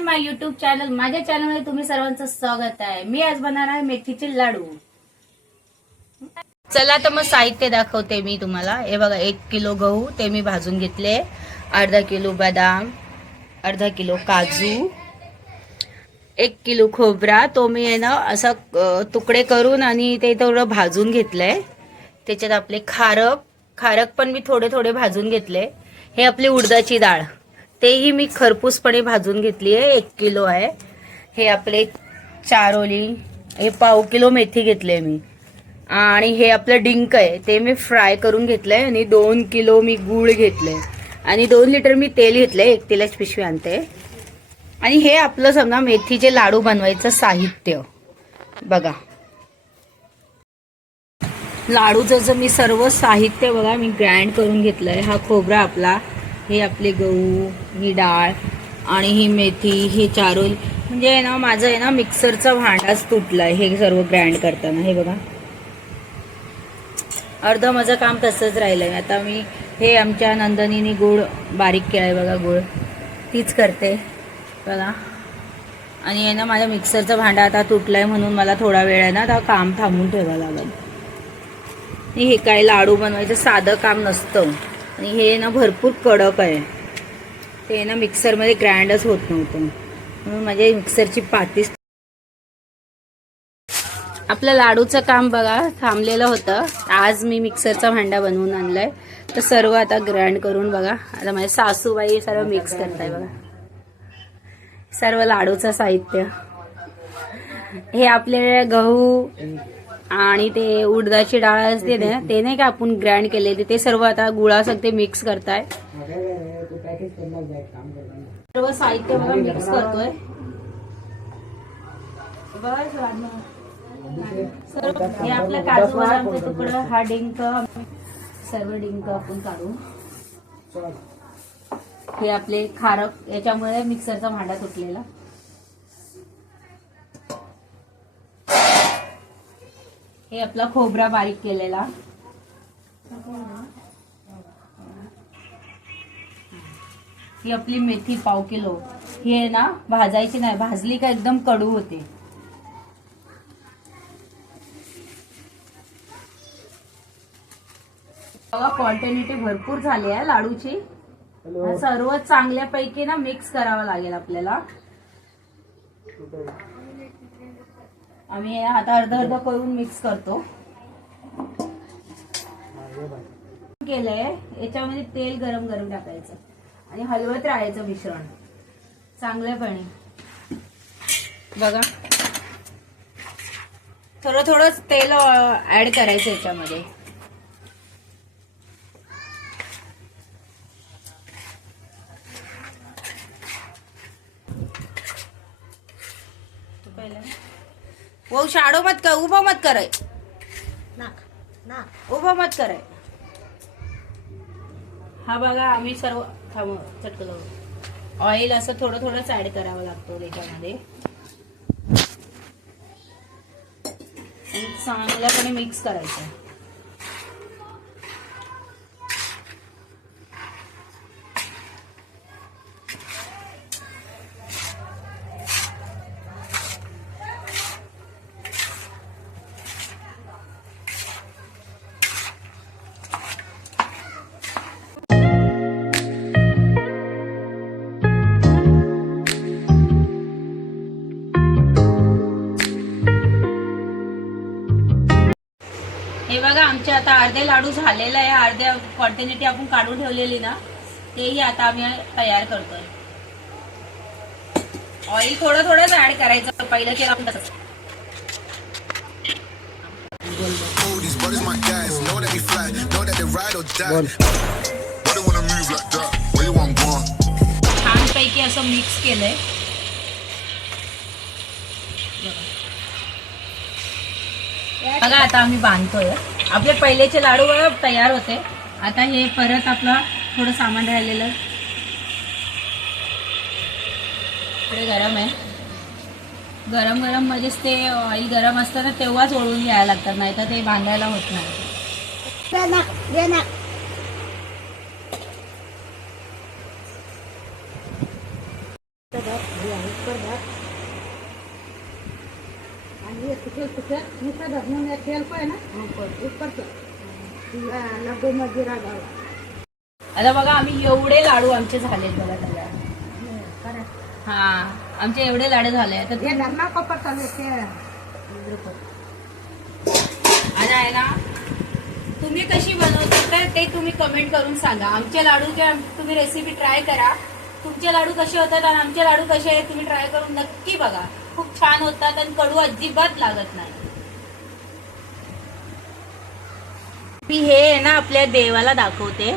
माय YouTube channel, माझ्या चॅनलमध्ये तुम्ही सर्वांचं स्वागत आहे। मी आज बनवणार आहे मेथीचे लाडू। चला तर मग साहित्य दाखवते मी तुम्हाला। हे बघा, 1 किलो गहू ते मी भाजून घेतले, अर्धा किलो बदाम, अर्धा किलो काजू, 1 किलो खोबरा तो मी आहे ना असं तुकडे करून आणि ते थोडं भाजून घेतलंय। त्याच्यात आपले खारक पण मी थोडे थोडे भाजून घेतले। हे आपली उडदाची डाळ, तेही मी खरपूसपणे भाजून घेतली आहे, 1 किलो आहे। हे आपले चारोली, हे पाव किलो मेथी घेतले मी, आणि हे आपलं डिंक आहे ते मी फ्राय करून घेतलंय, आणि 2 किलो मी गूळ घेतले, आणि 2 लिटर मी तेल घेतलंय, 1 तेलाची पिशवी आणते। आणि हे आपलं समजा मेथीचे लाडू बनवायचं साहित्य बघा। लाडूचं मी सर्व साहित्य बघा मी ग्राइंड करून घेतलंय। हा खोबरा आपला, हे आपले गहू, ही डाळ, आणि ही मेथी, हे चारोल, म्हणजे ना माझं आहे ना मिक्सरचा भांडाच तुटलाय हे सर्व ग्राइंड करताना। हे बघा, अर्ध माझं काम तसंच राहिलंय। आता मी हे आमच्या नंदनीने गुळ बारीक केलाय बघा, गुळ तीच करते बघा। आणि आहे ना माझ्या मिक्सरचा भांडा आता तुटलाय, म्हणून मला थोडा वेळ आहे ना आता काम थांबून ठेवावं लागेल। हे काय लाडू बनवायचं साधं काम नसतं, आणि हे ना भरपूर कडक आहे, ते ना मिक्सरमध्ये ग्राइंडच होत नव्हतं, म्हणून माझ्या मिक्सरची पातीच। आपलं लाडूचं काम बघा थांबलेलं होतं, आज मी मिक्सरचा भांडा बनवून आणलाय। तर सर्व आता ग्राइंड करून बघा, आता माझ्या सासूबाई सर्व मिक्स करताय बघा, सर्व लाडूचं साहित्य। हे आपले गहू आणि ते उडदाची डाळ असते ना, ते नाही का आपण ग्राइंड केलेली, ते सर्व आता गुळासगते मिक्स करताय। सर्व साहित्य बघा मिक्स करतोय सर्व। हे आपलं काजू बदामचा तुकडा, हा डिंक, सर्व डिंक आपण काढू। हे आपले खारक, याच्यामुळे मिक्सरचा भांडा तुटलेला। हे आपला खोबरा बारीक केलेला, ही आपली मेथी पाव किलो, ही आहे ना भाजायची नाही, भाजली का एकदम कडू होते। बघा क्वांटिटी भरपूर झाली आहे लाडूची, सर्व चांगल्यापैकी ना मिक्स करावं लागेल आपल्याला। आम्ही आता अर्ध अर्ध करून मिक्स करतो। केलंय, याच्यामध्ये तेल गरम गरम टाकायचं आणि हलवत राहायचं मिश्रण चांगल्यापणे बघा। थोडं थोडं तेल ऍड करायचं याच्यामध्ये। वो शाडो मत कर, उभं मत कराय, उभं मत कराय। हा बघा, आम्ही सर्व चटकलं ऑइल असं थोडं थोडंच ऍड करावं लागतो त्याच्यामध्ये, आणि चांगल्यापणे मिक्स करायचं। हे बघा, आमचे आता अर्धे लाडू झालेले आहे, अर्ध्या क्वांटिटी आपण काढून ठेवलेली ना, तेही आता आम्ही तयार करतोय। ऑइल थोडं थोडंच ऍड करायचं, पहिलं केलं आपण तसंच। छानपैकी असं मिक्स केलंय बघा। आता आम्ही बांधतोय, आपले पहिलेचे लाडू तयार होते। आता हे परत आपलं थोडं सामान राहिलेलं इकडे गरम आहे, गरम गरम मध्येच ते ऑइल गरम असतं ना तेव्हाच ओळून घ्यायला लागतात, नाही तर ते बांधायला होत नाही। आता बघा आम्ही एवढे लाडू आमचे झालेत बघा सगळ्या. हा आमचे एवढे लाडू झाले. आता आणि आहे ना तुम्ही कशी बनवता तर ते तुम्ही कमेंट करून सांगा. आमचे लाडू किंवा तुम्ही रेसिपी ट्राय करा. तुमचे लाडू कसे होतात आणि आमचे लाडू कसे आहेत तुम्ही ट्राय करून नक्की बघा. खूप छान होतात आणि कडू अजिबात लागत नाही. मी हे ना आपल्या देवाला दाखवते.